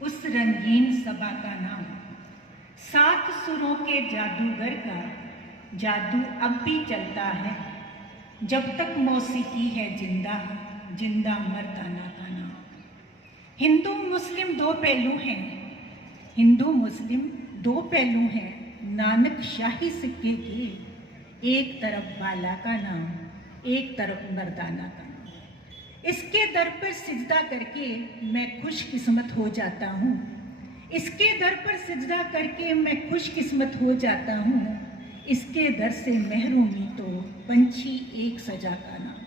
उस रंगीन सभा का नाम। 7 सुरों के जादूगर का जादू अब भी चलता है, जब तक मौसीकी है जिंदा, जिंदा मर्दाना का नाम। हिंदू मुस्लिम दो पहलू हैं, हिंदू मुस्लिम दो पहलू हैं नानक शाही सिक्के के। एक तरफ बाला का नाम, एक तरफ मर्दाना का नाम। इसके दर पर सिजदा करके मैं खुशकिस्मत हो जाता हूँ, इसके दर पर सिजदा करके मैं खुशकिस्मत हो जाता हूँ। इसके दर से महरूमी तो पंछी एक सजा का नाम,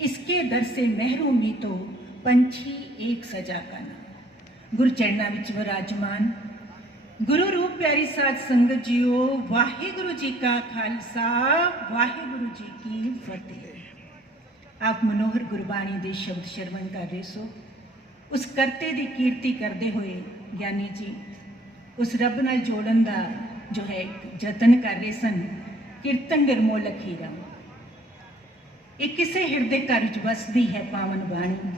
इसके दर से महरूमी तो पंछी एक सजा का नाम। गुरु चरणा विच विराजमान गुरु रूप प्यारी साध संगत जीओ, वाहिगुरु जी का खालसा, वाहिगुरु जी की फतेह। आप मनोहर गुरबाणी दे शब्द श्रवण कर रहे सो। उस करते दी कीर्ति करते हुए ज्ञानी जी उस रब नाल जोड़न दा जो है जतन कर रहे सन। कीर्तन निर्मोल अखीरा एक किसे हिरदे घर विच वसदी है पावन बाणी।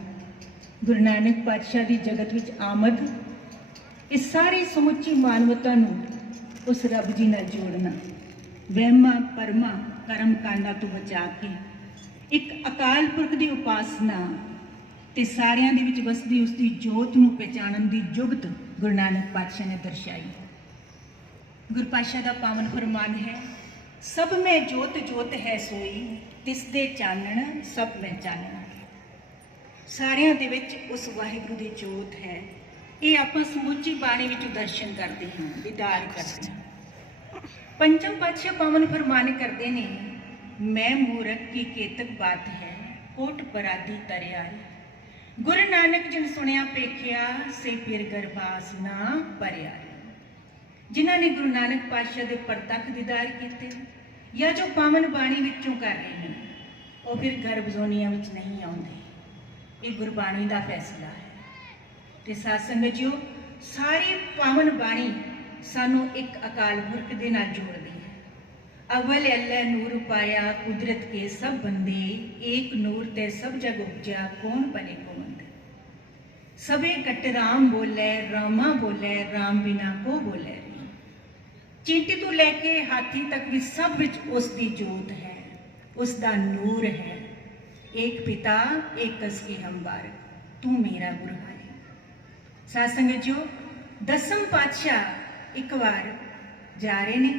गुरु नानक पातशाह दी जगत विच आमद, इस सारी समुची मानवता नूं उस रब जी नाल जोड़ना, वहमा परमा करम कांडा तो बचा के एक अकाल पुरख की उपासना ते सारियां दे विच वसदी उसकी जोत नूं पहचानन दी जुगत गुरु नानक पातशाह ने दर्शाई। गुरु पातशाह दा पावन फरमान है, सब में जोत जोत है सोई, तिस दे चानण सब में चानण। सारियां दे विच उस वाहिगुरू दी जोत है। ये आपां समुची बाणी विच दर्शन करते हैं, दीदार करते हैं। पंचम पातशाह पावन फरमान करते ने, मैं मूरख की केतक बात है, कोट पराधी तरियारी। गुरु नानक जिन सुनिया पेखिया, से फिर गरबास ना परिया। जिन्होंने गुरु नानक पातशाह के प्रतख दीदार किए या जो पावन बाणी विचों कर रहे हैं, वो फिर गर्भजोनिया विच नहीं आउंदे। ये गुरबाणी का फैसला है। ते साध संगत जीओ, सारी पावन बाणी सानू एक अकाल पुरख दे नाल जोड़दी है। अव्वल अल्लाह नूर पाया कुदरत के सब बंदे, एक नूर ते सब जग उपजा कौन बने को बंदे। सबे कट राम बोले रामा बोले, राम बिना को बोले। चींटी तो लैके हाथी तक भी सब विच उसकी जोत है, उसका नूर है। एक पिता एक कस के हम बार, तू मेरा गुरु है। साध संगत जीओ, दसम पातशाह एक बार जा रहे ने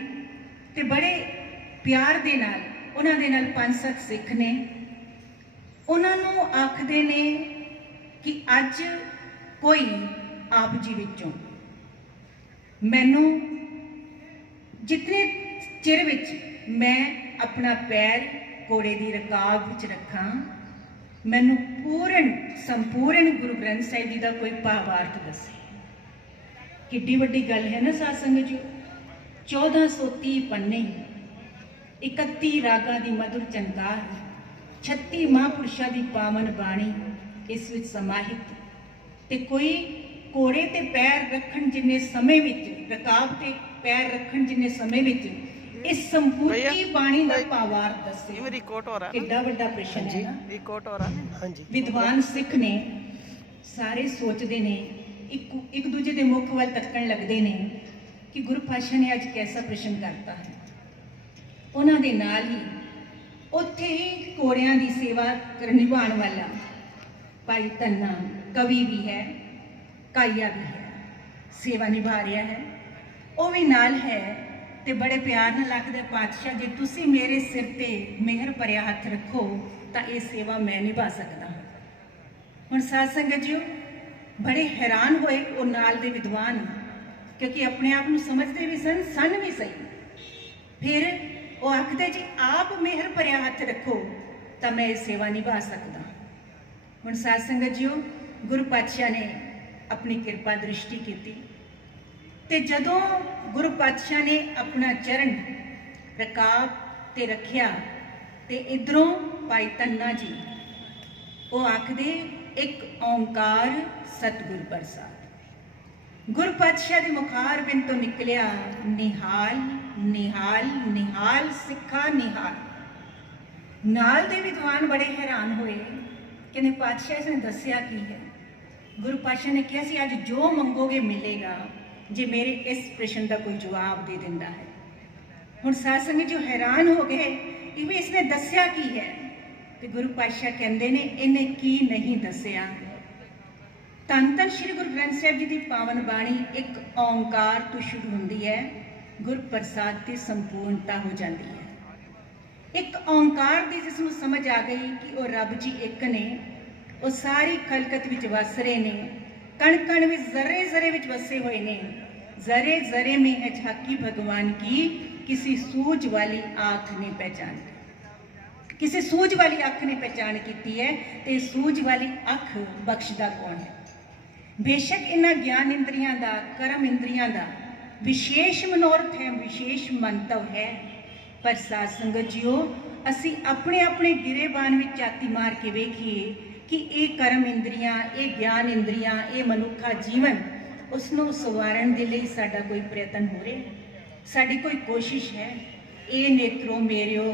ते बड़े प्यार दे नाल उन्हां दे नाल 5-7 सिख ने उन्हां नूं आखदे ने कि अज कोई आप जी विचों मैनू जितने चिर विच मैं अपना पैर घोड़े की रकाब विच रखां, मैनू पूर्ण संपूर्ण गुरु ग्रंथ साहिब जी का कोई भावार्थ दसे। किड्डी वड्डी गल है ना साध संगत जी। 1430 पन्ने, 31 रागां दी मधुर चंकार, 36 महापुरुषां दी पावन बाणी इस विच समाहित। ते कोई घोड़े ते पैर रखण जिन्ने समय विच, रकाब ते पैर रखण जिन्ने समय विच इस संपूर्ण बाणी का भावार्थ दसे। किड्डा वड्डा प्रश्न है ना। विद्वान सिख ने सारे सोचते ने, एक दूजे के मुख वाल तकन लगते ने कि गुरु पातशाह ने अज कैसा प्रश्न करता है। उन्होंने नाल ही उत्थे ही घोड़ियां की सेवा निभाने वाला भाई धन्ना कवि भी है, काइया भी है, सेवा निभा रहा है। वो भी नाल है ते बड़े प्यार नाल आखदे, पातशाह जे तुसी मेरे सिर ते मेहर भरिया हथ रखो तो ये सेवा मैं निभा सकदा। हुण साध संगत जीओ, बड़े हैरान होए वो नाल दे विद्वान, क्योंकि अपने आप को समझते भी सन भी सही। फिर वो आखदे जी आप मेहर भरिया हथ रखो तो मैं ये सेवा निभा सकदा। हुण साध संगत जीओ, गुरु पातशाह ने अपनी कृपा दृष्टि की ते जदों गुरु पातशाह ने अपना चरण रकाब ते रखिया ते इधरों भाई धन्ना जी वो आखदे, एक ओंकार सतगुर प्रसाद। गुरु पातशाह के मुखार बिन तो निकलिया, निहाल निहाल निहाल सिखा निहाल। नाल दे विद्वान बड़े हैरान होए, कहने पातशाह इसने दसिया की है। गुरु पातशाह ने कहा सी अज जो मंगोगे मिलेगा जे मेरे इस प्रश्न का कोई जवाब दे दिंदा है। हुण साध संगत जो हैरान हो गए कि भी इसने दस्या की है, तो गुरु पातशाह कहते ने इन्हें की नहीं दस्या। धन धन श्री गुरु ग्रंथ साहिब जी की पावन बाणी एक ओंकार तो शुरू होंदी है, गुर प्रसाद की संपूर्णता हो जाती है। एक ओंकार की जिसनों समझ आ गई कि वह रब जी एक ने, वो सारी खलकत विच वस रहे ने, कण कण में जरे जरे विच वसे हुए ने, जरे जरे में है झांकी भगवान की, किसी सूझ वाली आँख ने पहचान, किसी सूझ वाली अख ने पहचान की है। तो सूझ वाली अख बख्शदा कौन है? बेशक इन्हां ज्ञान इंद्रियां दा, कर्म इंद्रियां दा विशेष मनोरथ है, विशेष मंतव है, पर साध संगत जियो असी अपने अपने गिरेबान में झाती मार के वेखिए कि ये कर्म इंद्रियां, ये ज्ञान इंद्रियां, ये मनुखा जीवन उसनों सवारण दे लई साडा कोई प्रयत्न हो रहा, साडी कोई कोशिश है? ये नेत्रो मेरियो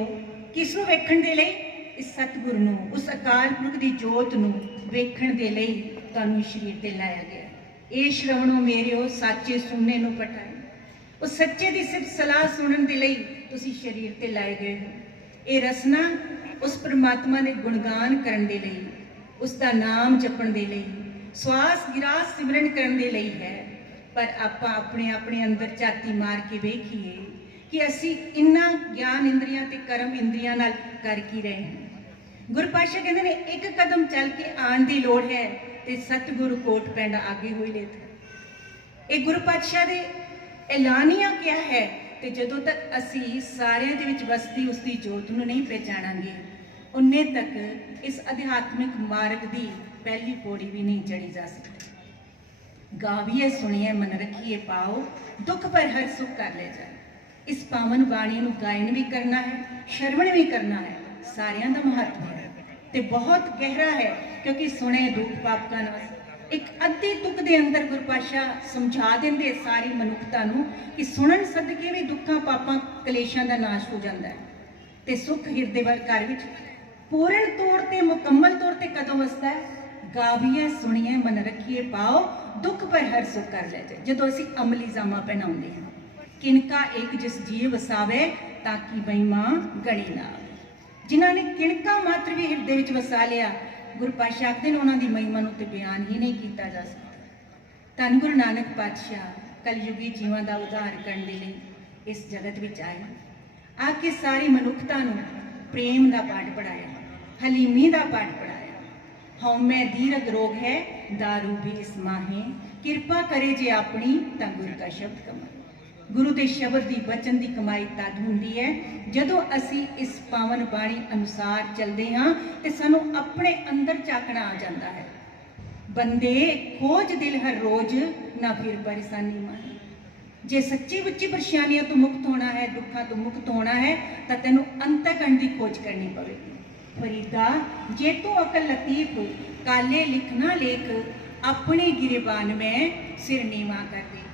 किसनों वेखण दे लई? इस सतगुरु नूं, उस अकाल पुरख दी जोत नूं वेखण दे लई तुहानूं शरीर ते लाया गया। ये श्रवणों मेरियो साचे सुनने नूं पठाए, उस सच्चे दी सिर्फ सलाह सुनन दे लई तुसीं शरीर ते लाए गए हो। ये रसना उस परमात्मा दे गुणगान करन दे लई, उसका नाम जपण दे लई, श्वास गिरास सिमरन करन दे लई है। पर आपां अपने अपने अंदर झाती मार के वेखिए कि असी इन्हां ज्ञान इंद्रियां ते कर्म इंद्रियां नाल कर की रहे हैं। गुरु पातशाह कहते ने एक कदम चल के आण दी लोड़ है ते सतगुरु कोट पिंड आगे होई लेत। ये गुरु पातशाह दे ऐलानिया क्या है? ते जदों तक असी सारिਆਂ ਦੇ ਵਿੱਚ ਵਸਦੀ ਉਸ ਦੀ ਜੋਤ ਨੂੰ नहीं पहचाणांगे, उन्ने तक इस अध्यात्मिक मार्ग की पहली पौड़ी भी नहीं चढ़ी जा सकती। गाविए सुनिए मन रखिए पाओ, दुख पर हर सुख कर ले जाए। इस पावन बाणी नूं गायन भी करना है, श्रवण भी करना है, सारियां दा महत्व है ते बहुत गहरा है, क्योंकि सुने दुख पाप का नाश। एक अद्धे तुक दे अंदर गुरु पातशाह समझा देंदे सारी मनुखता नूं कि सुनन सदके भी दुखा पापां कलेशां दा नाश हो जाता है ते सुख हिरदे घर विच पूर्ण तौर ते मुकम्मल तौर ते कदों वसदा है? गाविए सुनिए मन रखिए पाओ, दुख पर हर सुख कर ले जाए। जदों असीं अमली जामा पहनाउंदे हां, किनका एक जिस जीव वसावे ताकि महिमा गणी ना आवे। जिन्हां ने किनका मात्र भी हिरदे विच वसा लिया, गुरु पातशाह आखदे ने उन्हां दी महिमा नूं ते बयान ही नहीं किया जा सकता। धन गुरु नानक पातशाह कलयुगी जीवां दा उद्धार करन दे लई इस जगत विच आए, आके सारी मनुखता नूं प्रेम दा पाठ पढ़ाया, हलीमी दा पाठ पढ़ाया। हौमै दीरघ रोग है दारू भी इस माहे, किरपा करे जे अपनी तां गुरु का शब्द कमाए। गुरु के शब्द की बचन की कमाई तद होंदी है जदों असी इस पावन बाणी अनुसार चलते हाँ तो सानू अपने अंदर झाकना आ जाता है। बंदे खोज दिल हर रोज ना फिर परेशानी माही। जे सच्ची मुच्ची परेशानियों तो मुक्त होना है, दुखों तो मुक्त होना है, तो तेनों अंतकरण की खोज करनी पवेगी। फरीदा जे तू अकल लतीफ काले लिखना लेख, अपने गिरेबान में सिर नीवा कर दे।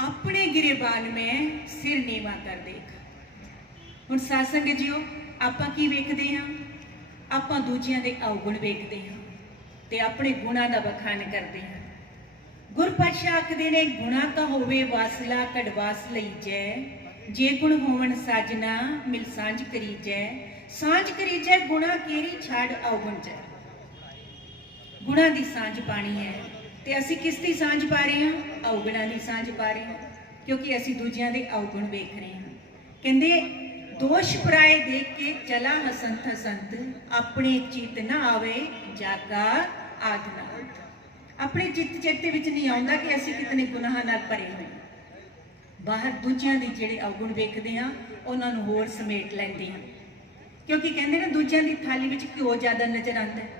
अपने गिरेबान में सिर नीवा कर देख। हुण साध संगत जीओ आपां की वेखदे हां? आपां दूजियां दे अवगुण वेखदे हां ते अपने गुणां दा बखान करदे हां। गुर पातशाह आखदे ने गुणा का होवे वासला कड़वास लईजै, जे गुण होवन साजना मिल सांझ करीजै, सांझ करीजै गुणा केरी छाड़ अवगुण जै। गुणा दी सांझ पानी है ते असी किस दी सांझ पा रहे हैं? अवगुणा दी सांझ पा रहे हैं, क्योंकि असी दूजियां दे अवगुण वेख रहे हैं। कहंदे दोष पराए देख के चला हसंत हसंत, अपने चित ना आवे जाका आदना। अपने चित चेते विच नहीं आउंदा कि असी कितने गुनाह नाल भरे होए। बाहर दूजियां दी जिहड़े अवगुण वेखदे हां उन्हां नूं होर समेट लैंदे हां, क्योंकि कहंदे ने दूजियां दी थाली विच घिओ ज़्यादा नज़र आंदा है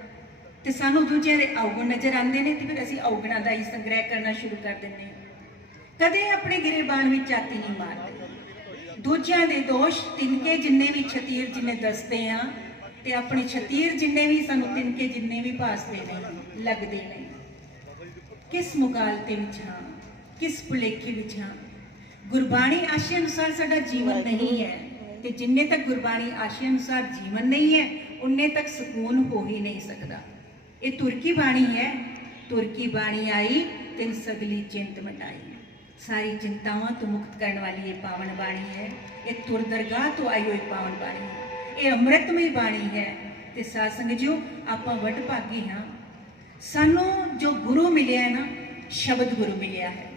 ते सानू दूजियां दे अवगुण नज़र आते हैं, तो फिर असी अवगुणां दा ही संग्रह करना शुरू कर देंगे। कदे अपने गिरेबान में झाती नहीं मारते। दूजियां दे दोष तिनके जिन्ने भी छतीर जिन्ने दसते हैं ते अपने छतीर जिन्ने भी सानू तिनके जिन्ने भी भासते नहीं लगते नहीं। किस मुगालते विच हां, किस भुलेखे विच हां? गुरबाणी आशे अनुसार साडा जीवन नहीं है, ते जिन्ने तक गुरबाणी आशे अनुसार जीवन नहीं है उन्ने तक सुकून हो ही नहीं सकता। ये तुर की बाणी है, तुर की बाणी आई तिन सगली चिंत मिटाई। सारी चिंतावां तो मुक्त करने वाली ये पावन बाणी है। ये तुर दरगाह तो आई हुई पावन बाणी है। ये अमृतमयी बाणी है। ते साध संगत जीओ आपां वड भागी हाँ, सानू जो गुरु मिले है ना, शब्द गुरु मिले है।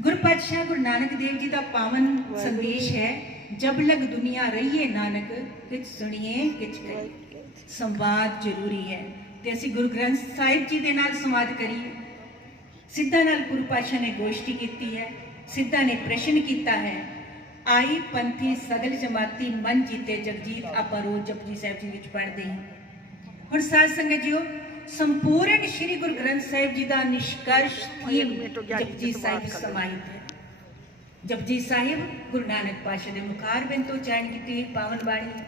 गुरु पातशाह गुरु नानक देव जी का पावन संदेश है, जब लग दुनिया रहीए नानक किच सुनिए किच करिए। संवाद जरूरी है ते असीं गुरु ग्रंथ साहिब जी दे नाल संवाद करिए। सिद्धा नाल गुरु पातशाह ने गोष्ठी की है, सिद्धा ने प्रश्न किया है, आई पंथी सगल जमाती मन जीते जगजीत। आपां रोज जपजी साहिब जी विच पढ़दे हैं। हुण साध संगत जीओ संपूर्ण श्री गुरु ग्रंथ साहिब जी का निष्कर्ष थीम जपजी साहिब समाहित है। जपजी साहिब गुरु नानक पातशाह के मुखारबिंद तो चयन की पावन बाणी है।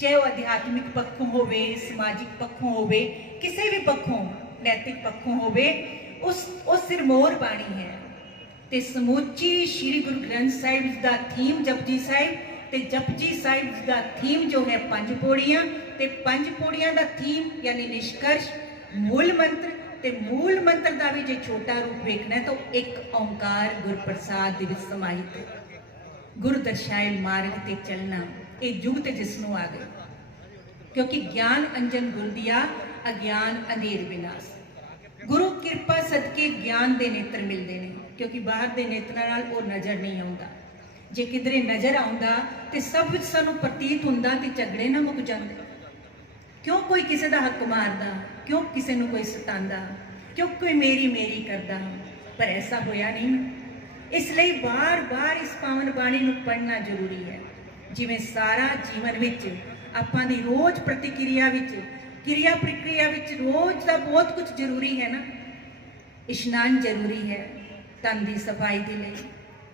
चाहे वह आध्यात्मिक पक्षों होवे, समाजिक पक्षों होवे, किसी भी पक्षों नैतिक पक्षों होवे, उस सिरमौर बाणी है। ते समूची श्री गुरु ग्रंथ साहिब जी का थीम जपजी साहिब, ते जपजी साहिब जी का थीम जो है पंज पौड़ियां, ते पंज पौड़ियां का थीम यानी निष्कर्ष मूल मंत्र, ते मूल मंत्र का भी जो छोटा रूप वेखना है तो एक ओंकार गुर प्रसाद दे विच समाहित है। गुरु दर्शाए मार्ग ते चलना, ये युग ते जिसनों आ गए, क्योंकि ज्ञान अंजन गुर दिया, अज्ञान अंधेर विनाश। गुरु कृपा सदके ज्ञान दे नेत्र मिलते हैं, क्योंकि बाहर दे नेत्रां नाल वो नज़र नहीं आता। जे किधरे नज़र आउंदा ते सब कुछ सानू प्रतीत हुंदा ते झगड़े ना मुक जांदे। क्यों कोई किसी का हक मारदा, क्यों किसी नू कोई सतांदा, क्यों कोई मेरी मेरी करदा, पर ऐसा होया नहीं। इसलिए बार बार इस पावन बाणी नू पढ़ना जरूरी है। जिवें सारा जीवन विच आपां दी रोज प्रतिक्रिया विच, क्रिया प्रक्रिया विच रोज का बहुत कुछ जरूरी है ना। इशनान जरूरी है तन की सफाई के लिए,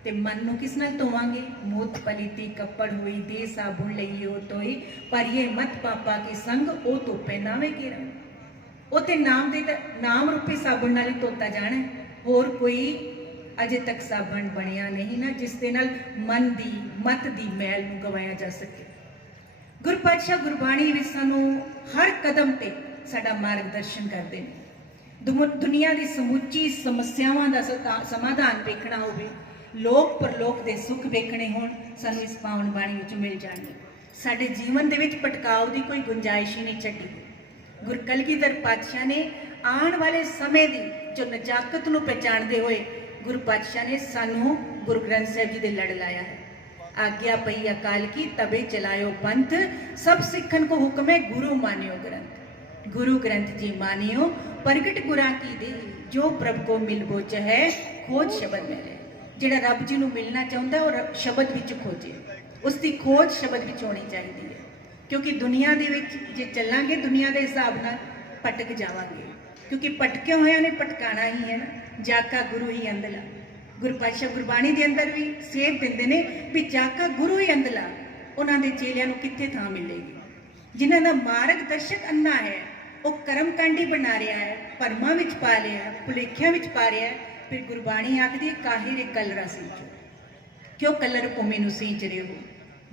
ते मन नू किस नाल धोवांगे, मूत पलीती कपड़ हुई दे साबुन लईए ओ धोई, पर ये मत पापा के संग ओ धोपे नावे के रंग। ओ ते नाम दे नाम रूपी साबुन नाल ही धोता जाना है। होर कोई अजे तक साबुन बनिया नहीं ना जिस दे नाल मन दी मत दी मैल नू गवाया जा सके। गुरु पातशाह गुरबाणी विच सानू हर कदम ते साडा मार्गदर्शन करते हैं। दुनिया की समूची समस्यावां का समाधान वेखना होवे, लोक परलोक के सुख वेखने होण, सानू इस पावन बाणी विच मिल जाणगे। साडे जीवन दे विच भटकाव की कोई गुंजाइश ही नहीं छड्डी। गुरु कलगीधर पातशाह ने आने वाले समय की जो नजाकत नू पहचानते हुए गुरु पातशाह ने सानू गुरु ग्रंथ साहिब जी दे लड़ लाया है। आज्ञा पई अकाल की तबे चलायो पंथ, सब सिखन को हुक्म है गुरु मानियो ग्रंथ। गुरु ग्रंथ जी मानियो प्रगट गुरा की दे, जो प्रभु को मिल बोच है खोज शब्द मिले। जिहड़ा रब जी नू मिलना चाहुंदा है और शब्द विच खोजे, उसकी खोज शब्द विच होनी चाहिए है। क्योंकि दुनिया दे विच जे चलांगे दुनिया के हिसाब नाल भटक जावांगे, क्योंकि भटके होया ने भटकाना ही है ना। जाका गुरु ही अंधला। गुरु पातशाह गुरबाणी के अंदर भी सेध दिंदे ने भी जाका गुरु ही अंधला, उन्हां दे चेलियां नू कित्थे थां मिलेगी। जिन्हां दा मार्गदर्शक अन्ना है वो कर्म कांडी बना रहा है, भरमा विच पा रहा है, भुलेखियां विच पा रहा है। फिर गुरबाणी आखदी काहे रे कलरा सींचो, क्यों कलर भूमि नू सींच रहे हो,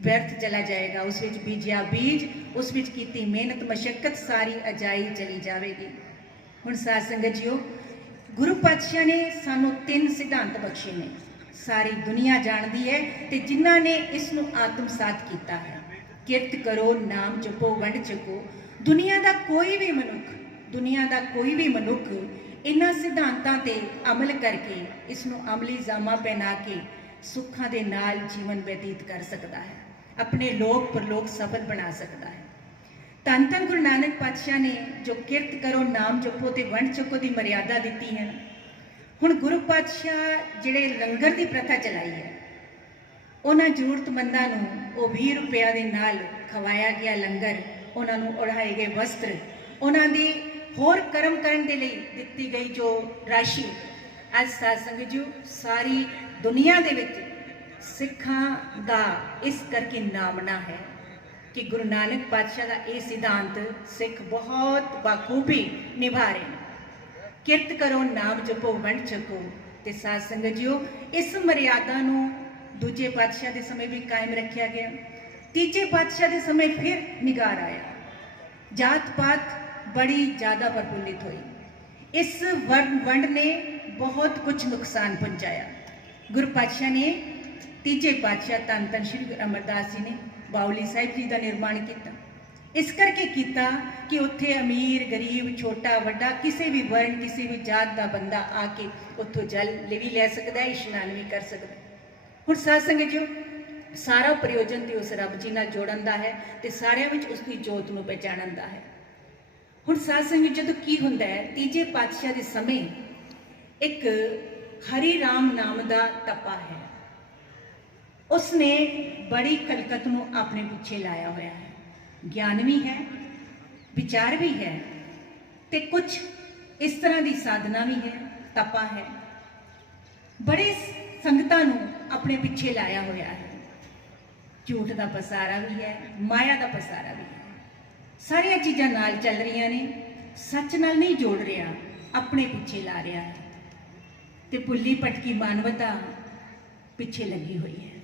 व्यर्थ चला जाएगा। उस विच बीजिया बीज, उस विच कीती मेहनत मशक्कत सारी अजाई चली जाएगी। हुण साध संगत जीओ गुरु पातशाह ने सानू 3 सिद्धांत बख्शे ने, सारी दुनिया जानती है ते जिन्हां ने इसनू आत्मसात किया है। किरत करो नाम जपो वंड छको। दुनिया का कोई भी मनुख इन्हां सिद्धांतां ते अमल करके इसनू अमली जामा पहना के सुखां दे नाल जीवन व्यतीत कर सकता है, अपने लोक परलोक सफल बना सकता है। धन धन गुरु नानक पातशाह ने जो किरत करो नाम जपो ते वंड छको की मर्यादा दी है। हुण गुरु पातशाह जिहड़े लंगर की प्रथा चलाई है, उन्हां जरूरतमंदां नूं वो 20 रुपया दे नाल खवाया गया लंगर, उन्होंने ओढ़ाए गए वस्त्र, उन्होंने होर कर्म करने के लिए दिती गई जो राशि, अज साध संगत जी सारी दुनिया के विच सिखां दा इस करके नामना है कि गुरु नानक पातशाह का यह सिद्धांत सिख बहुत बाखूबी निभा रहे हैं। किरत करो नाम जपो वंड छको। ते साध संगत जी इस मर्यादा नूं दूजे पातशाह के समय भी कायम रखा गया। तीजे पातशाह के समय फिर निगार आया। जात पात बड़ी ज़्यादा प्रफुल्लित हुई। इस वंड ने बहुत कुछ नुकसान पहुँचाया। गुरु पातशाह ने तीजे पातशाह धन धन श्री गुरु अमरदास जी ने बाउली साहिब जी का निर्माण किया। इस करके किया कि उत्थे अमीर गरीब छोटा वड्डा किसी भी वर्ण किसी भी जात का बंदा आके उत्थों जल भी लै सकता है, इशनान भी कर सकता है। हुण साध संगत जो सारा प्रयोजन तो उस रब जी नाल जोड़न दा है ते सारियां विच उसकी जोत नूं पहचाणन दा है। हुण साध संगत जदों की हुंदा है, तीजे पातशाह दे समय एक हरि राम नाम दा तपा है, उसने बड़ी कलकत नूं अपने पिछे लाया होया है। ज्ञान भी है, विचार भी है, ते कुछ इस तरह की साधना भी है, तपा है, बड़े संगतां नूं अपने पिछे लाया होया है। झूठ का पसारा भी है, माया का पसारा भी है, सारिया चीज़ां नाल चल रही ने, सच नाल नहीं जोड़ रहा, अपने पिछे ला रहा है। ते भुल्ली भटकी मानवता पिछे लगी हुई है।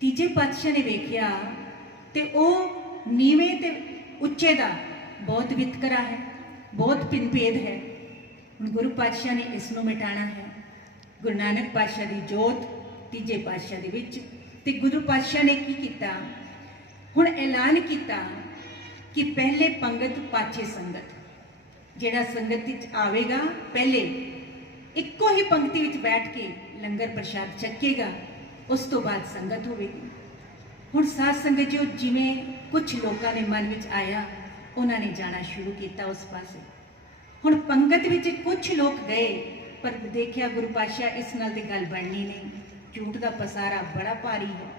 तीजे पातशाह ने वेख्या ते ओ नीवें ते उच्चे का बहुत वितकरा है, बहुत भिन्न-भेद है। हुण गुरु पातशाह ने इसनों मिटाना है। गुरु नानक पातशाह की जोत तीजे पातशाह दे विच ते गुरु पातशाह ने की किया, हुण ऐलान किया कि पहले पंगत पाछे संगत। जिहड़ा संगत विच आवेगा पहले इक्को ही पंक्ति विच बैठ के लंगर प्रसाद छकेगा, उस तो बाद संगत होवेगी। हुण साध संगत जो जिवें कुछ लोगों ने मन में आया, उन्होंने जाना शुरू किया उस पासे। हुण पंगत विच कुछ लोग गए, पर देखिया गुरु पातशाह इस नाल दी गल बननी नहीं, झूठ का पसारा बड़ा भारी है।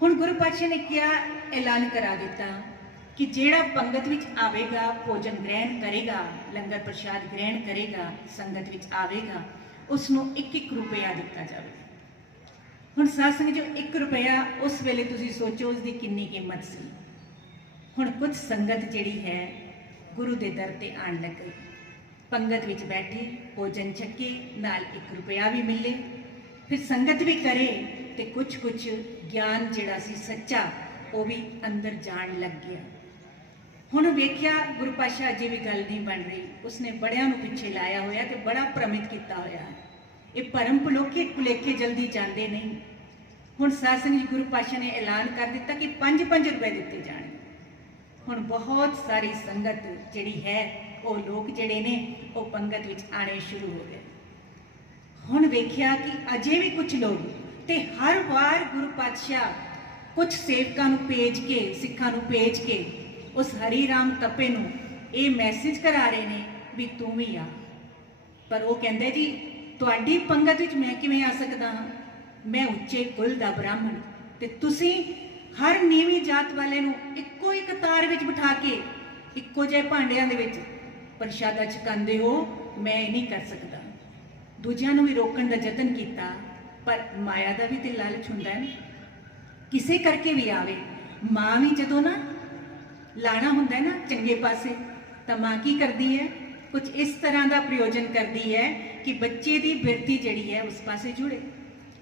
हुण गुरु पातशाह ने क्या ऐलान करा दिता कि जिहड़ा पंगत विच आवेगा, भोजन ग्रहण करेगा, लंगर प्रसाद ग्रहण करेगा, संगत विच आवेगा, उसनों 1-1 रुपया दिता जाएगा। हुण साध संगत जो 1 रुपया उस वेले तुसीं सोचो उसकी कितनी कीमत सी। हुण कुछ संगत जिहड़ी है गुरु के दर ते आण लग गई, पंगत विच बैठे, भोजन छके, नाल 1 रुपया भी मिले, फिर संगत भी करे, ते कुछ कुछ ज्ञान जिहड़ा सी सच्चा वो भी अंदर जाण लग गया। हुण वेख्या गुरु पातशाह अजे भी गल नहीं बन रही, उसने बड़ियां नूं पिछे लाया होया ते बड़ा भ्रमित किया होया है। ये भरम भुलेखे भुलेखे जल्दी जाते नहीं। हुण साध संगत गुरु पातशाह ने ऐलान कर दिता कि 5-5 रुपए दिते जाने। हुण बहुत सारी संगत जिहड़ी है वो लोग जिहड़े ने वो पंगत विच आने शुरू हो गए। हुण वेख्या कि अजे भी कुछ लोग ते हर बार गुरु पातशाह कुछ सेवकां नूं भेज के, सिखां नूं भेज के उस हरि राम तपे नूं ये मैसेज करा रहे ने भी तू भी आ, पर वो कहंदे जी तुहाडी पंगत विच मैं किवें आ सकदा हां, मैं उच्चे कुल दा ब्राह्मण, ते तुसीं हर नीवीं जात वाले नूं इक्को ही कतार विच बिठा के इक्को जिहे भांडिਆਂ दे विच प्रशादा छकांदे हो, मैं नहीं कर सकदा। दूजिਆਂ नूं भी रोकण दा यतन कीता, पर माया दा भी ते लालच हुंदा है, किसे करके भी आवे। मां भी जदों ना लाना हुंदा है ना चंगे पासे, तां मां की करदी है, कुछ इस तरह का प्रयोजन करती है कि बच्चे की बिरती जिहड़ी है उस पासे जुड़े,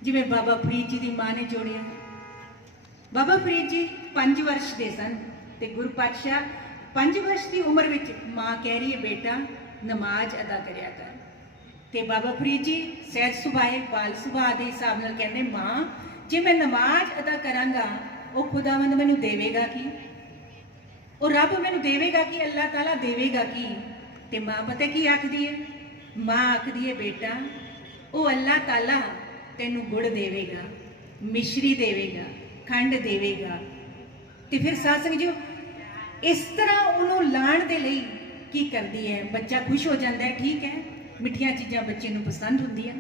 जिवें बाबा फरीद जी की माँ ने जोड़िया। बाबा फरीद जी 5 वर्ष के सन, ते गुरु पातशाह 5 वर्ष की उम्र विच माँ कह रही है बेटा नमाज अदा करिया कर, ते बाबा फरीद जी सहज सुभाए बाल सुभाअ के हिसाब नाल कहंदे माँ जे मैं नमाज अदा करांगा वो खुदावंद मैनूं देवेगा की, वो रब मैनूं देवेगा की, अल्लाह ताला देवेगा की। ते माँ पता की आखदी है, माँ आखदी है बेटा वो अल्लाह ताला तेनू गुड़ देवेगा, मिश्री देवेगा, खंड देवेगा। तो फिर साध संगत जो इस तरह उन्होंने लाण दे लई की करती है, बच्चा खुश हो जाता है, ठीक है, मिठिया चीज़ां बच्चे नूं पसंद होंदियां।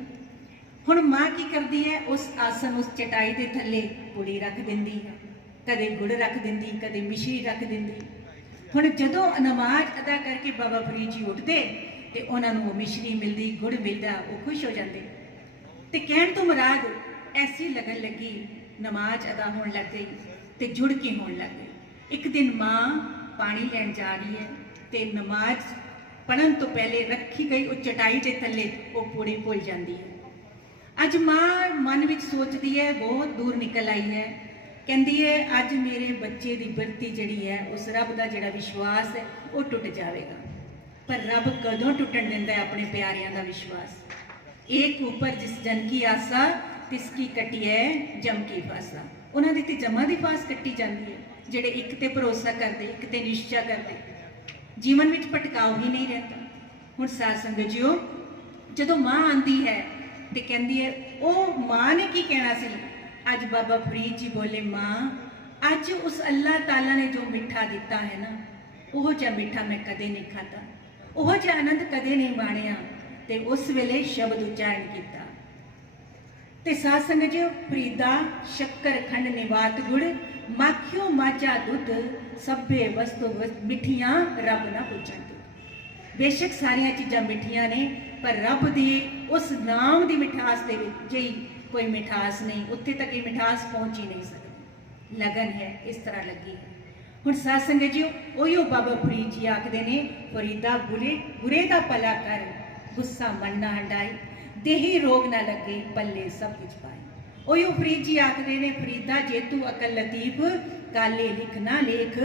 हुण माँ की करती है, उस आसन उस चटाई के थल्ले पुड़ी रख दिंदी है, कदे गुड़ रख दिंदी, कदे मिश्री रख दिंदी। हुण जदों नमाज अदा करके बाबा फरीद जी उठते तो उन्होंने मिश्री मिलती, गुड़ मिलता, वो खुश हो जाते। तो कहण तो मुराद ऐसी लगन लगी, नमाज अदा होने लग गई तो जुड़ के होने लग गई। एक दिन माँ पानी लैन जा रही है तो नमाज पढ़न तो पहले रखी गई वो चटाई के थल्ले वो पूड़ी भुल जाती है। अज माँ मन में सोचती है, बहुत दूर निकल आई है, कहती है अज मेरे बच्चे की बिरती जिहड़ी है उस रब का जिहड़ा विश्वास है वो टुट जाएगा। पर रब कदों टुटन दिंदा है अपने प्यारियां का विश्वास। एक ऊपर जिस जन की आसा तिसकी कटी है जम की फासा। उन्होंने दी जमा की फास कट्टी जाती है जिहड़े एक ते भरोसा करते एक ते निश्चय करते, जीवन में भटकाव ही नहीं रहता। हुण साध संगत जीओ, जदों माँ आती है तो कहती है वो माँ ने की कहना सी। अज बाबा फरीद जी बोले माँ अज उस अल्लाह ताला ने जो मिठा दिता है ना वो जा मिठा मैं कदे नहीं खाता, वो जा आनंद कदे नहीं माणिया। ते उस वेले शब्द उच्चारण किया। ते साध संगत जी फरीदा शक्कर खंड निवात गुड़ माखियो माचा दुध सभे वस्तु मिठियां रब ना पूछण दुध। बेशक सारिया चीज़ां मिठियां ने पर रब दी उस नाम की मिठास दे विच जी कोई मिठास नहीं, उत्थे तक ये मिठास पहुँच ही नहीं सकती। लगन है इस तरह लगी है। हुण साध संगत जी उहिओ बाबा फरीद जी आखदे ने फरीदा बुरे दा भला कर गुस्सा मन ना हंडाई, देही रोग ना लगे पल्ले सब कुछ पाए। उहिओ फरीद जी आखदे ने फरीदा जे तू अकल लतीफ काले लिख ना लेख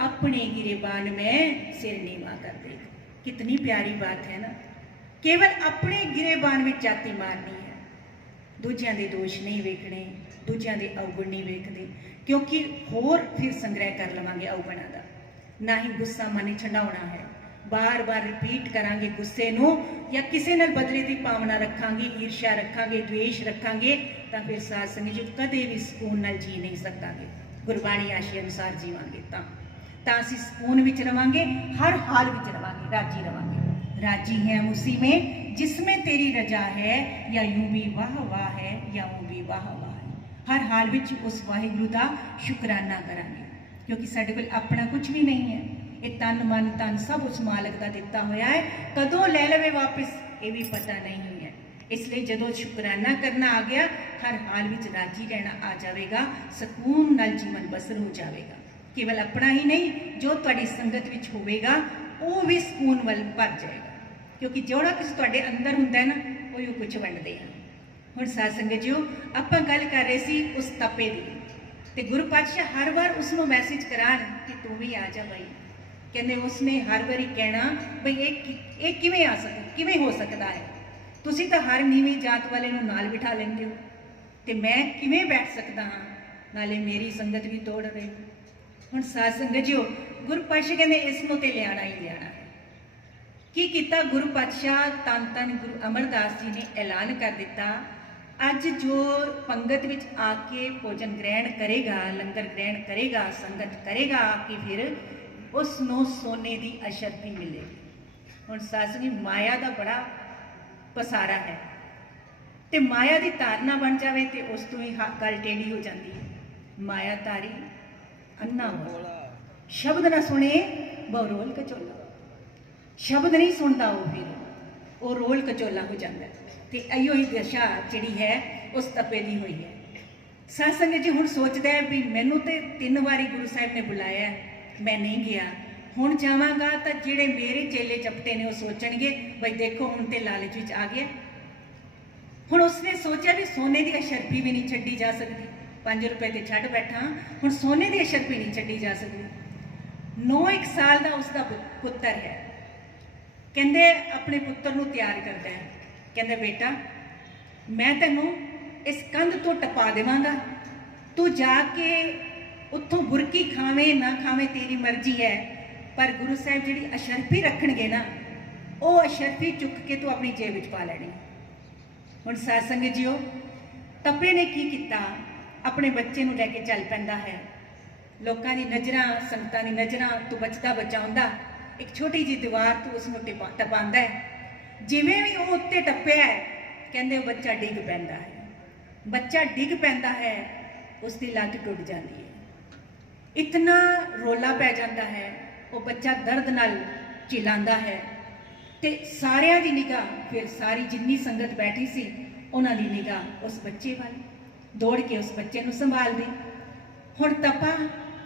अपने गिरेबान में सिर नीवा कर देख। कितनी प्यारी बात है ना। केवल अपने गिरेबान में जाति मारनी है, दूजियां दे दोष नहीं वेखने, दूजियां दे अवगुण नहीं वेखते, क्योंकि होर फिर संग्रह कर लवांगे अवगुणा का। ना ही गुस्सा मन छंडाउणा है, बार बार रिपीट करांगे गुस्से नूं या किसी नाल बदले की भावना रखांगे, ईर्ष्या रखांगे, द्वेष रखांगे तो फिर साध संगत जी कदे भी सुकून नाल जी नहीं सकांगे। गुरबाणी आशे अनुसार जीवांगे तां असीं सुकून विच रवांगे, हर हाल विच रवांगे, राजी रवांगे। राजी है उसी में जिसमें तेरी रजा है, या यूं भी वाह वाह है या ऊं भी वाह वाह है। हर हाल विच उस वाहिगुरू का शुकराना करांगे, क्योंकि साडे कोल अपना कुछ भी नहीं है। ये तन मन तन सब उस मालक का दिता होया है, कदों ले लवे वापस ये भी पता नहीं है। इसलिए जदों शुकराना करना आ गया हर हाल विच राजी रहना आ जाएगा, सुकून नाल जीवन बसर हो जाएगा। केवल अपना ही नहीं जो तुहाडी संगत विच होवेगा वो भी सुकून वल भर जाएगा, क्योंकि जोड़ा कुछ तुहाडे अंदर हुंदा है ना वो कुछ वंडदे हैं। हुण साध संगत जीओ आपां गल कर रहे सी उस तपे दी, ते गुरु पातशाह हर बार उसनों मैसेज कराण कि तू भी आ जा भाई। कहते उसने हर बारी कहना बई ये किवें आ सकता, किवें हो सकता है, तुसीं तां हर नीवीं जात वाले नूं नाल बिठा लैंदे हो ते मैं किवें बैठ सकदा हाँ, नाले मेरी संगत भी तोड़ रहे हो। हुण साध संगत जीओ गुरु पातशाह कहते इसनों ते लियाना ही लियाना है। की कीता गुरु पातशाह धन धन गुरु अमरदास जी ने ऐलान कर दिता, अज जो पंगत विच आके भोजन ग्रहण करेगा, लंगर ग्रहण करेगा, संगत करेगा आके फिर उसनों सोने की अशर्फी मिलेगी। हुण सासनी माया का बड़ा पसारा है, तो माया की धारना बन जाए तो उस तो ही गल टेढ़ी हो जाती है। माया तारी अन्ना हो, शब्द ना सुने बहु रोल कचोला, शब्द नहीं सुनता वो फिर वो रोल कचोला हो जाता है। तो इहो ही दशा जिहड़ी है उस तपे दी हुई है। साध संगत जी हुण सोचदा है भी मैनू तो 3 बारी गुरु साहिब ने बुलाया, मैं नहीं गया, हुण जावांगा तो जिहड़े मेरे चेले चपटे ने वो सोचणगे बई देखो हुण ते लालच विच आ गया। हुण उसने सोचा भी सोने की अशर्फी भी नहीं छड्डी जा सकती, 5 रुपए ते छड्ड बैठा, हुण सोने की अशर्फी नहीं छड्डी जा सकती। 9 साल का उसका पुत्र है, कहंदे अपने पुत्र नूं तैयार करता है, कहंदे बेटा मैं तैनूं इस कंध तो टपा देवांगा, तू जाके उत्थों बुरकी खावे ना खावे तेरी मर्जी है, पर गुरु साहिब जी अशर्फी रखणगे ना वो अशर्फी चुक के तू अपनी जेब विच पा लैणी। हुण साध संगत जीओ तपे ने की किया, अपने बच्चे नूं लैके चल पैंदा है। लोकां दी नज़रां संगतां दी नज़रां तू बचदा बचाउंदा एक छोटी जी दीवार तू उसनूं टपांदा है। जिवें भी वो उत्ते टप्पिया है कहंदे वो बच्चा डिग पैंदा है, बच्चा डिग पैंदा है, उसकी लत्त टुट जाती है, इतना रोला पै जाता है, वो बच्चा दर्द नाल चिल्लांदा है। ते सारियां दी निगाह फिर सारी जिन्नी संगत बैठी सी उन्हां दी निगाह उस बच्चे वाल, दौड़ के उस बच्चे नूं संभाल दी। हुण तपा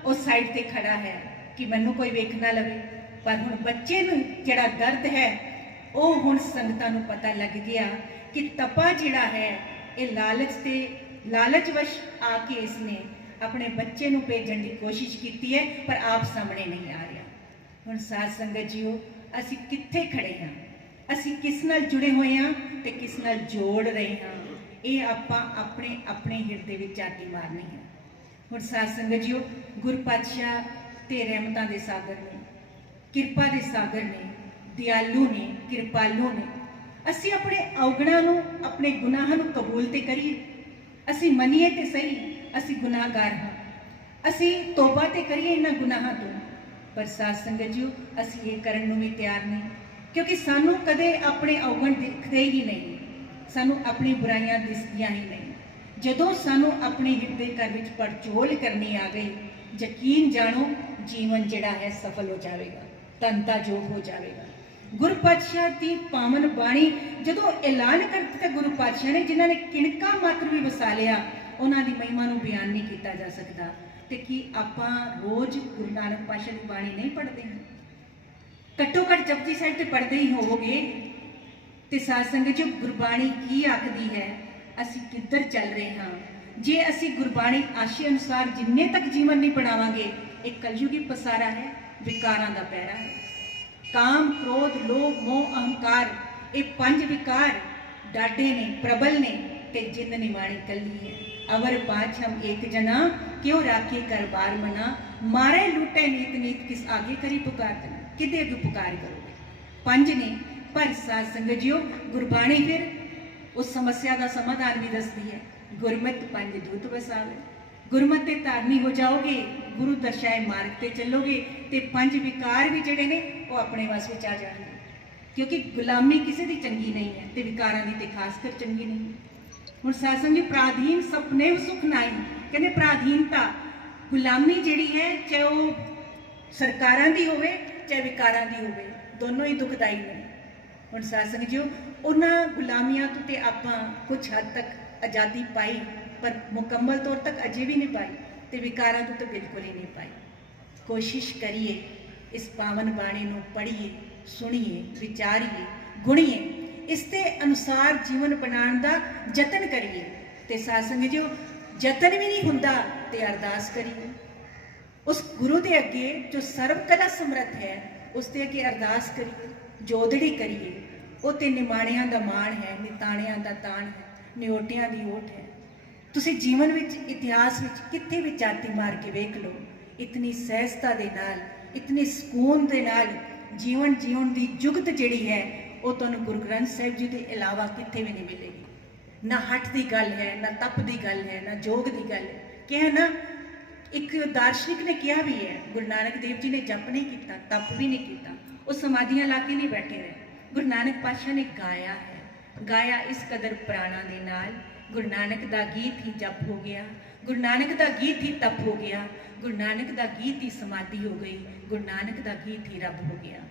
उस साइड ते खड़ा है कि मैनूं कोई वेख ना लवे, पर हुण बच्चे नूं जिहड़ा दर्द है वो हुण संगतां नूं पता लग गया कि तपा जिहड़ा है ये लालच वश आके इसने अपने बच्चे नूं भेजण की कोशिश की है, पर आप सामने नहीं आ रहा। हुण साध संगत जीओ, असीं कित्थे खड़े हाँ, असीं किस नाल जुड़े हुए हाँ ते किस नाल जोड़ रहे हाँ, ये आपां अपने अपने हिरदे विच झाती मारनी है। हुण साध संगत जीओ, गुरु पातशाह ते रहमतां दे सागर ने, किरपा दे सागर ने, दयालु ने, कृपालु ने। असीं अपने अवगुणां नूं, अपने गुनाहां नूं कबूल ते करिए, असीं मनीए ते सही असीं गुनाहगार हाँ, असीं तौबा ते करिए इन्हां गुनाहां तों। पर साध संगत जीओ, असीं ये करन नूं भी तैयार नहीं, क्योंकि सानू कदे अपने अवगुण दिखते ही नहीं, सानू अपनी बुराइयां दिसदियां ही नहीं। जदों सानू अपने हिरदे घर विच पड़चोल करनी आ गई, यकीन जानो जीवन जिहड़ा है सफल हो जाएगा, धनता जोग हो जाएगा। गुरु पातशाह की पावन बाणी जदों ऐलान कर दिता गुरु पातशाह ने, जिन्होंने किणका मात्र भी वसा लिया, उन्हां दी महिमा नूं बयान नहीं किया जा सकता। ते कि आपां रोज गुरु नानक पातशाह की बाणी नहीं पढ़ते हैं? घट्टो घट जपजी साहिब ते पढ़ते ही होवोगे। ते साध संगत जी, गुरबाणी की आखदी है, असीं किधर चल रहे हाँ? जे असीं गुरबाणी आशे अनुसार जिन्ने तक जीवन नहीं बनावांगे, एक कलयुगी पसारा है, विकारां दा पैरा है। काम, क्रोध, लोभ, मोह, अहंकार, ये 5 विकार डाडे ने, प्रबल ने, ते जिंद निमाणी कली है। अवर पाछ हम एक जना, क्यों राखे कर बार मना, मारे लूटे नीत नीत, किस आगे करी पुकार देना, किदे अगे पुकार करोगे? 5 ने। पर साध संगत जीओ, गुरबाणी फिर उस समस्या का समाधान भी दसदी है। गुरमत 5 दूत बसावे, गुरमत ते धारनी हो जाओगे, गुरु दर्शाए मार्ग ते चलोगे, ते 5 विकार भी जिहड़े ने वो अपने वस विच आ जाणगे। क्योंकि गुलामी किसी दी चंगी नहीं है, ते विकारां दी ते खासकर चंगी नहीं है। हुण साध संगत जी, पराधीन सपने सुख नाई, कहंदे पराधीनता, गुलामी जिहड़ी है, चाहे वो सरकारां दी होवे चाहे विकारां दी होवे, दोनों ही दुखदाई ने। हुण साध संगत जी, उन्हां गुलामियां तो ते आपां कुछ हद तक आज़ादी पाई, पर मुकम्मल तौर तक अजे भी नहीं पाई, ते विकारां तो बिल्कुल ही नहीं पाई। कोशिश करिए, इस पावन बाणी नूं पढ़िए, सुनिए, विचारिए, गुणिए, इसके अनुसार जीवन बनाने का जतन करिए। ते साध संगत जी, जतन भी नहीं हुंदा ते अरदास करिए, उस गुरु के अगे जो सर्व कला समर्थ है, उसके अगे अरदास करिए, जोदड़ी करिए। वो ते निमाणियां दा मान है, निताणियां दा ताण है, निओटियां दी ओट है। तुसी जीवन विच, इतिहास विच कित्थे भी जाती मार के वेख लो, इतनी सहजता दे नाल, इतने सुकून दे नाल जीवन जीवन की जुगत जिहड़ी है, वो तुहानूं गुरु ग्रंथ साहिब जी के अलावा कित्थे भी नहीं मिलेगी। ना हठ की गल है, ना तप की गल है, ना जोग की गल है। क्या है ना, एक दार्शनिक ने कहा भी है, गुरु नानक देव जी ने जप नहीं किया, तप भी नहीं किया, वो समाधियां ला के नहीं बैठे रहे। गुरु नानक पातशाह ने गाया है, गाया इस कदर प्राणा दे नाल। गुरु नानक दा गीत ही जप हो गया, गुरु नानक दा गीत ही तप हो गया, गुरु नानक दा गीत ही समाधि हो गई, गुरु नानक दा गीत ही रब हो गया।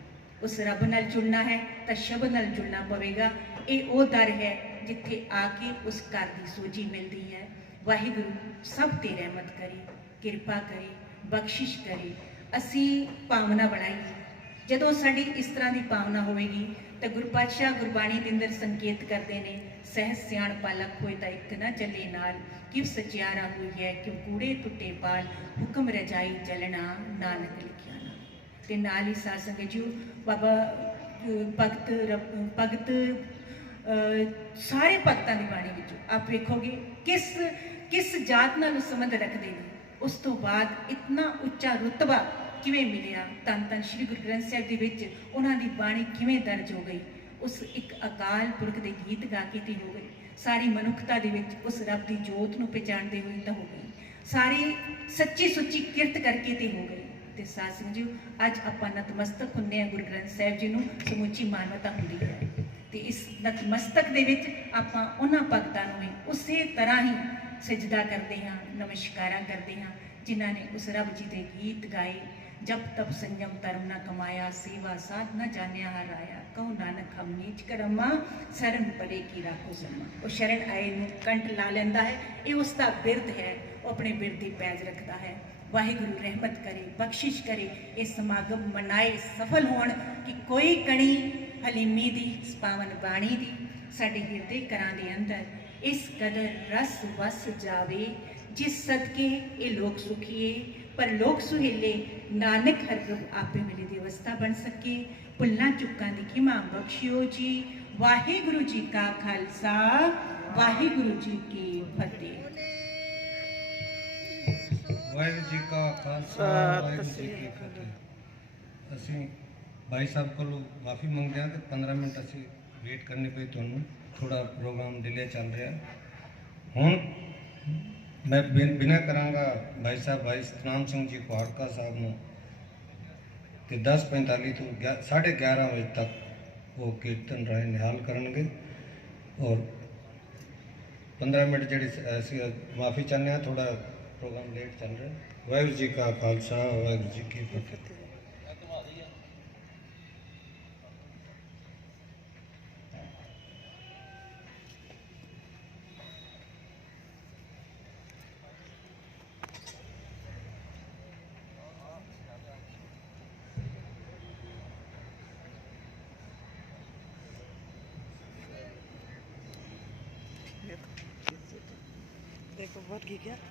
उस रब नाल जुड़ना है तो शब्द नाल जुड़ना पवेगा। ये वो दर है जिथे आके उस घर की सूझी मिलती है। वाहिगुरु सब ते रहमत करे, किरपा करे, बख्शिश करे, असी भावना बनाईए। जदों साडी इस तरह की भावना होएगी तो गुरु पातशाह गुरबाणी के अंदर संकेत करते हैं, सहज सियाण पालक होए तो एक न चले नाल, किव सचियारा हुई है क्यों कूड़े टुटे पाल, हुक्म रजाई चलना नानक लिखिया ना। ते नाल ही साध संगत जी बाबा भगत सारे भगतां की बाणी विचों आप वेखोगे किस किस जात नाल संबंध रखते हैं। उस तो बाद इतना उच्चा रुतबा किवें मिलिया, धन धन श्री गुरु ग्रंथ साहिब दे विच उन्हां दी बाणी किवें दर्ज हो गई। उस एक अकाल पुरख दे गीत गा के ते हो गई, सारी मनुखता दे विच उस रब दी जोत नूं पहचानदे होए तां हो गई, सारी सच्ची सुच्ची किरत करके ते हो गई। ते साध संगत जी अज आपां नतमस्तक हुंदे आ गुरु ग्रंथ साहिब जी नूं समूची मानवता हुंदी है। ते इस नतमस्तक दे विच आपां उन्हां भगतां नूं उसे तरह ही सजदा करते हाँ, नमस्कारा करते हाँ जिन्हों ने उस रब जी के गीत गाए। जब तब संयम धर्म न कमाया, सेवा साध न जानिया हर आया, कहूँ नानक हम नीच करमा, शरण परे की राखो समा। वो शरण आए नूं कंठ ला लैंदा है, ये उसका बिरद है, वो अपने बिरद की पैज रखता है। वाहिगुरु रहमत करे, बख्शिश करे, ये समागम मनाए सफल होण कि कोई कणी हलीमी दी पावन बाणी दी साडे हिरदे घरां दे अंदर इस कदर रस वस जावे, जिस सदके ये लोग सुखिए पर लोग सुहेले नानक हर प्रभ आपे मिले दी अवस्था बन सके। भुलना चुका दी खिमा बख्शियो जी। वाहिगुरु जी का खालसा वाहिगुरु जी की फतेह। वाहिगुरु जी का खालसा वाहिगुरु जी की फतेह। ਅਸੀਂ भाई साहब को माफ़ी मंगते हैं कि 15 मिनट ਅਸੀਂ वेट करनी पई ਤੁਹਾਨੂੰ थोड़ा प्रोग्राम डिले चल रहा हूँ। मैं बिना करांगा भाई साहब भाई सतनाम सिंह जी कुहाड़का साहब ने कि 10:45 तो 11:30 बजे तक वो कीर्तन राय निहाल करेंगे और 15 मिनट जी माफ़ी चाहते हैं थोड़ा प्रोग्राम लेट चल रहा है। वाहिगुरु जी का खालसा वाहिगुरु जी की फतेह। देखो बहुत घी क्या